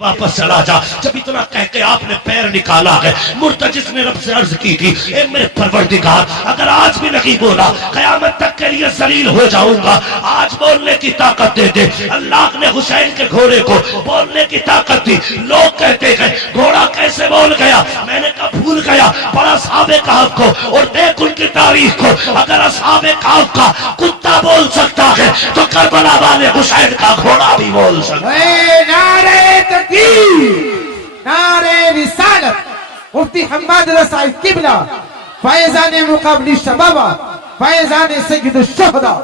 वापस चला जा। जब इतना कह के आपने पैर निकाला है, मुर्तजिस ने रब से अर्ज की थी, ए मेरे परवरदिगार, अगर आज भी नहीं बोला कयामत तक के लिए जलील हो जाऊंगा, आज बोलने की ताकत दे दे। अल्लाह ने हुसैन के घोड़े को बोलने की ताकत दी। लोग कहते हैं घोड़ा कैसे बोल गया, मैंने कहा भूल गया, बड़ा असहाबे कहफ को और देख उनकी तारीख को। अगर असहाबे कहफ का कुत्ता बोल सकता है तो करबला वाले हुसैन का घोड़ा भी बोल सकता है। नारे रिसालत, मुफ्ती हम्माद रसा किबला, फैजान मुकाबली शबाबा, फैजान सैयद शुहदा।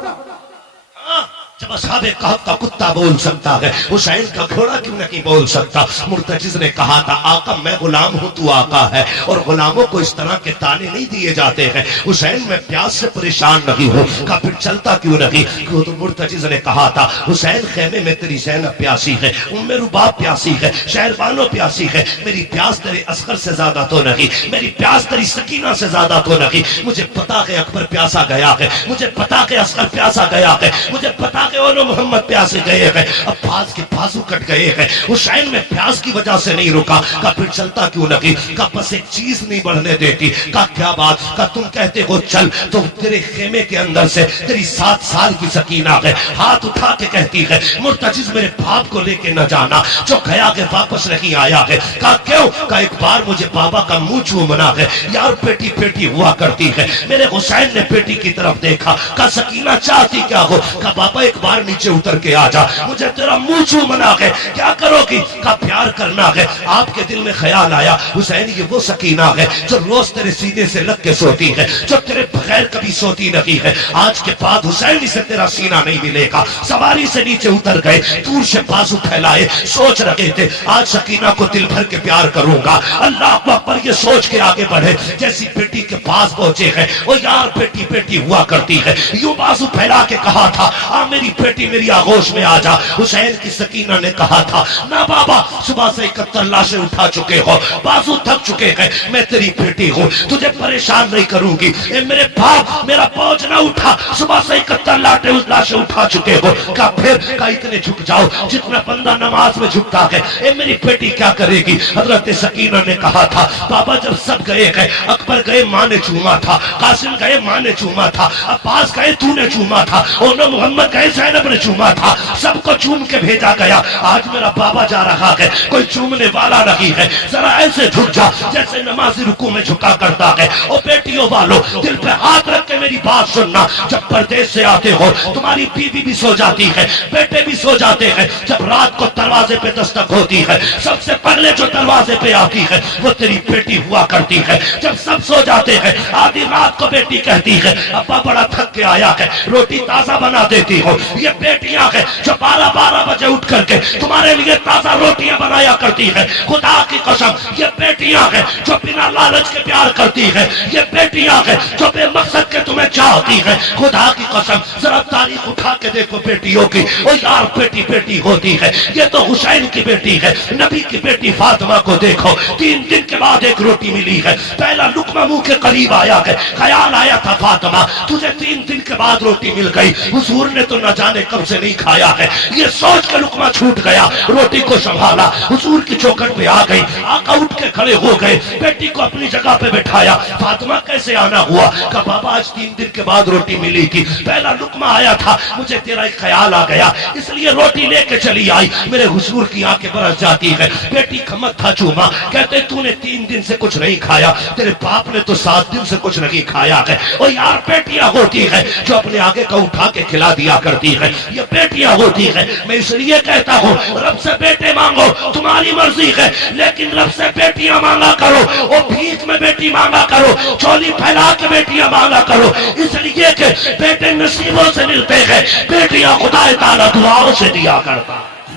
जब असहाबे कहफ का कुत्ता बोल सकता है, हुसैन का घोड़ा क्यों नहीं बोल सकता। मुर्तजिज ने कहा था, आका मैं गुलाम हूं, तू आका है, और गुलामों को इस तरह के ताने नहीं दिए जाते हैं। हुसैन मैं प्यास से परेशान नहीं हूं, का फिर चलता क्यों नहीं। क्यों तो मुर्तजिज ने कहा था, हुसैन खेमे में तेरी ज़ैनब प्यासी है, उम्मे रुबाब प्यासी है, शहरबानो प्यासी है, मेरी प्यास तेरे असगर से ज्यादा तो नहीं, मेरी प्यास तेरी सकीना से ज्यादा तो नहीं। मुझे पता है अकबर प्यासा गया है, मुझे पता है असगर प्यासा गया है, मुझे पता के ओनो मोहम्मद प्यासे गए हैं, अब्बास के बाजू कट गए हैं। हुसैन में प्यास की वजह से नहीं रुका, का फिर चलता क्यों नहीं। का बस एक चीज नहीं बढ़ने देती। का क्या बात, का तुम कहते हो चल, तो तेरे खेमे के अंदर से तेरी 7 साल की सकीना है, हाथ उठा के कहती है, मुर्तजिज मेरे बाप को लेके न जाना, जो गया के वापस नहीं आया है। का क्यों, का एक बार मुझे बाबा का मुंह चूमना है, यार पेटी पेटी हुआ करती है। मेरे हुसैन ने पेटी की तरफ देखा, का सकीना चाहती क्या हो, का बाबा एक बार नीचे उतर के आ जा, मुझे तेरा मुंह चूमना है। क्या करोगी, का प्यार करना है। आपके दिल में ख्याल आया, हुसैन ये वो सकीना है जो रोज तेरे सीने से लग के सोती है, जो तेरे बगैर कभी सोती नहीं है। आज के बाद हुसैन से तेरा सीना नहीं मिलेगा। सवारी से नीचे उतर गए, दूर से बाजू फैलाए, सोच रहे थे आज सकीना को दिल भर के प्यार करूंगा। अल्लाह अकबर ये सोच के आगे बढ़े, जैसी बेटी के पास पहुंचे हैं, वो यार बेटी बेटी हुआ करती है, यूं बाजू फैला के कहा था, आ मेरी बेटी मेरी आगोश में आ जा। हुसैन की सकीना ने कहा था, ना बाबा, सुबह से 71 लाशें उठा चुके हो, बाजू थक चुके हैं, मैं तेरी बेटी हूँ, तुझे परेशान नहीं करूंगी। ए मेरे बाप, मेरा बोझ ना उठा, सुबह से 71 लाशें उठा चुके हो। का फिर का इतने झुक जाओ जितना बंदा नमाज में झुकता है। ए मेरी बेटी क्या करेगी। हजरत सकीना ने कहा था, बाबा जब सब गए हैं, अकबर गए माँ ने चूमा था, कासिम गए माँ ने चूमा था, अब्बास गए तूने चूमा था, और मोहम्मद गए ज़ैनब ने चूमा था, सबको चूम के भेजा गया। आज मेरा बाबा जा रहा है, कोई चूमने वाला नहीं है। जरा ऐसे झुक जा जैसे नमाजी रुकू में झुका करता है। और बेटियों वालों, दिल पे हाथ रख के मेरी बात सुनना, जब परदेश से आते हो तुम्हारी बीवी भी सो जाती है, बेटे भी सो जाते हैं। जब रात को दरवाजे पे दस्तक होती है, सबसे पहले जो दरवाजे पे आती है वो तेरी बेटी हुआ करती है। जब सब सो जाते हैं, आधी रात को बेटी कहती है, अब्बा बड़ा थक के आया है, रोटी ताजा बना देती हो। ये बेटियां हैं जो 12-12 बजे उठ करके तुम्हारे लिए ताजा रोटियां बनाया करती है। खुदा की कसम, ये बेटियां हैं जो बिना लालच के प्यार करती है। ये बेटियां हैं जो बेमकसद के तुम्हें चाहती है। खुदा की कसम, जरा तारीख उठा के देखो बेटियों की, ओ यार बेटी बेटी होती है। ये तो हुसैन की बेटी है, नबी की बेटी फातिमा को देखो, 3 दिन के बाद एक रोटी मिली है, पहला लुकमा मुंह के करीब आया है, ख्याल आया था फातिमा तुझे 3 दिन के बाद रोटी मिल गई, हुजूर ने तो न जाने कब से नहीं खाया है। ये सोच के लुकमा छूट गया, रोटी को संभाला, हुजूर की चौखट पे आ गई, आका उठ के खड़े हो गए, बेटी को अपनी जगह पे बिठाया। फातिमा कैसे आना हुआ, का बाबा आज 3 दिन के बाद रोटी मिली थी, पहला लुकमा आया था, मुझे तेरा एक ख्याल आ गया, इसलिए रोटी लेके चली आई। मेरे हुजूर की आंखें बरस जाती है। बेटी का मत्था चूमा, कहते तूने 3 दिन से कुछ नहीं खाया, तेरे बाप ने तो 7 दिन से कुछ नहीं खाया है। और यार बेटियां होती है जो अपने आगे का उठा के खिला दिया करती है, ये बेटियां होती है। मैं इसलिए कहता हूँ रब से बेटे मांगो, तुम्हारी मर्जी है, लेकिन रब से बेटियां मांगा करो, और भीख में बेटी मांगा करो, चोली फैला के बेटियां मांगा करो, इसलिए कि बेटे नसीबों से मिलते हैं, बेटियां खुदा ताला दुआओं से दिया करता।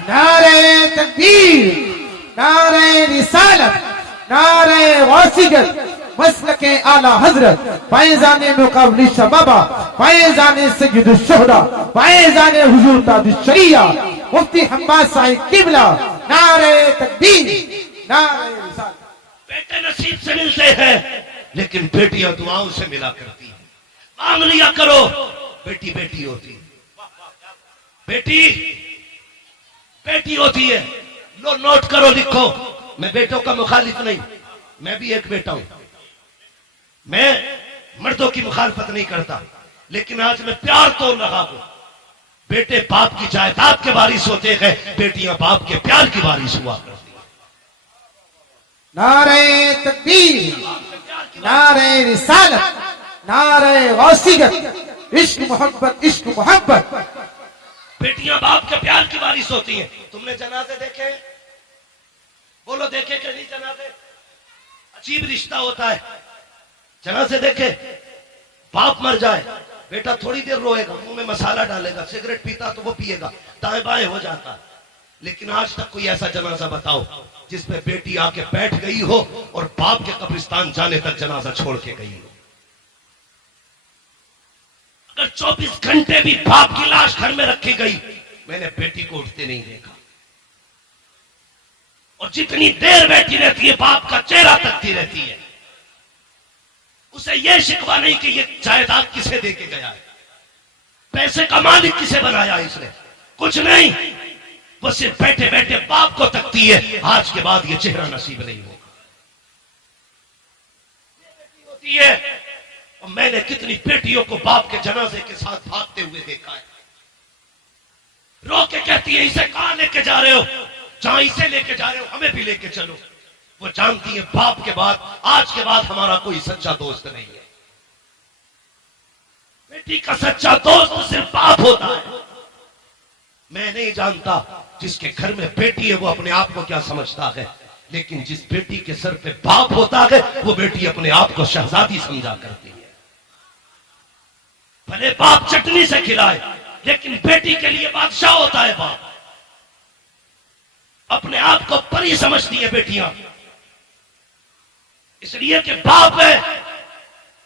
नारे तकबीर, नारे रिसालत, नारे वासिगत, मसलके आला हजरत, फैजाने मुकाबली शबाबा, फैजाने सैयद शुहदा, फैजाने हुजूर ताज शरिया, मुफ्ती हम्माद साहिब किबला। नारे तकबीर, नारे रिसालत। बेटे नसीब से मिलते हैं, लेकिन बेटियां दुआओं से मिला करती है। मांग लिया करो, बेटी बेटी होती है, बेटी बेटी होती है, लो नोट करो, लिखो। मैं बेटों का मुखालिफ नहीं, मैं भी एक बेटा हूं। मैं मर्दों की मुखालफत नहीं करता, लेकिन आज मैं प्यार तोड़ रहा हूं। बेटे बाप की जायदाद के वारिस होते हैं, बेटियां बाप के प्यार की वारिस हुआ करती हैं। नारे तकबीर, नारे रिसालत, नारे गौसियत, इश्क मोहब्बत, इश्क मोहब्बत। बेटियां बाप के प्यार की वारिस होती हैं। तुमने जनाजे देखे? बोलो देखे कि नहीं जनाजे? अजीब रिश्ता होता है। जनाजे देखे? बाप मर जाए, बेटा थोड़ी देर रोएगा, मुंह में मसाला डालेगा, सिगरेट पीता तो वो पिएगा, दाएं बाएं हो जाता। लेकिन आज तक कोई ऐसा जनाजा बताओ जिसमें बेटी आके बैठ गई हो और बाप के कब्रिस्तान जाने तक जनाजा छोड़ के गई हो। अगर 24 घंटे भी बाप की लाश घर में रखी गई, मैंने बेटी को उठते नहीं देखा। और जितनी देर बैठी रहती है, बाप का चेहरा तकती रहती है। उसे यह शिकवा नहीं कि ये जायदाद किसे देके गया है, पैसे का मालिक किसे बनाया इसने, कुछ नहीं। वो सिर्फ बैठे बैठे बाप को तकती है, आज के बाद ये चेहरा नसीब नहीं होगा। होती है। और मैंने कितनी बेटियों को बाप के जनाजे के साथ भागते हुए देखा है। रो के कहती है, इसे कहां लेके जा रहे हो? जहां इसे लेके जा रहे हो हमें भी लेके चलो। वो जानती है बाप के बाद, आज के बाद हमारा कोई सच्चा दोस्त नहीं है। बेटी का सच्चा दोस्त सिर्फ बाप होता है। मैं नहीं जानता जिसके घर में बेटी है वो अपने आप को क्या समझता है, लेकिन जिस बेटी के सर पे बाप होता है वो बेटी अपने आप को शहजादी समझा करती है। भले बाप चटनी से खिलाए, लेकिन बेटी के लिए बादशाह होता है बाप। अपने आप को परी समझती है बेटियां, इसलिए कि बाप है।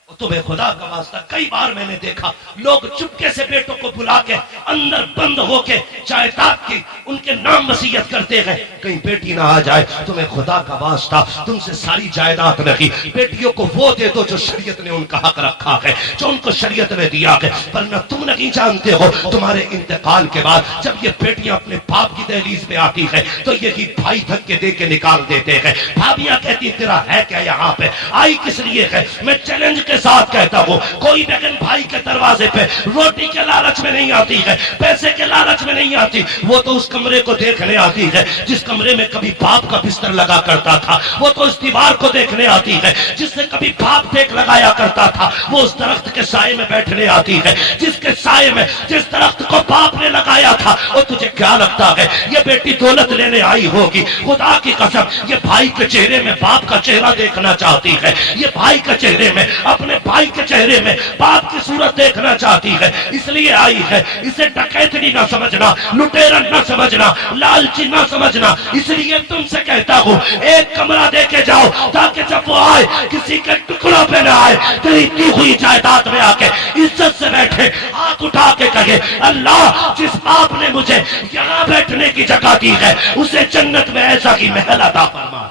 और तुम्हें खुदा का वास्ता, कई बार मैंने देखा लोग चुपके से बेटों को बुला के अंदर बंद होके जायदाद की उनके नाम वसीयत करते हैं, कहीं बेटी ना आ जाए। तुम्हें खुदा का वास्ता, तुमसे सारी जायदाद नहीं, बेटियों को वो दे दो जो शरीयत ने उनका हक रखा है, जो उनको शरीयत ने दिया है। वरना तुम नहीं जानते हो तुम्हारे इंतकाल के बाद जब ये बेटियां अपने बाप की दहलीज पे आती है तो यही भाई धक्के दे के निकाल देते हैं। भाभियां कहती तेरा है क्या यहाँ पे, आई किस लिए है? मैं चैलेंज के साथ कहता हूं, कोई बहन भाई के दरवाजे पे रोटी के लालच में नहीं आती है, पैसे के लालच में नहीं आती। वो तो उस कमरे को देखने आती है जिस कमरे में कभी बाप का बिस्तर लगा करता था। वो तो उस दीवार को देखने आती है जिससे कभी बाप टेक लगाया करता था। वो उस दरख्त के साए में बैठने आती है जिसके साए में, जिस दरख्त को बाप ने लगाया था। और तुझे क्या लगता है ये बेटी दौलत लेने आई होगी? खुदा की कसम, ये भाई के चेहरे में बाप का चेहरा देखना चाहती है, ये भाई के चेहरे में, अपने भाई के चेहरे में बाप की सूरत देखना चाहती है, इसलिए आई है। इसे डकैतनी ना समझना, लुटेरा ना समझना, लालची ना समझना। इसलिए तुमसे कहता हूं एक कमरा देके जाओ ताकि जब वो आए किसी के टुकड़ों पे ना आए, तेरी दी हुई जायदाद में आके इज्जत से बैठे, हाथ उठा के कहे अल्लाह जिस बाप ने मुझे यहाँ बैठने की जगह दी है उसे जन्नत में ऐसा ही महल अता फरमा।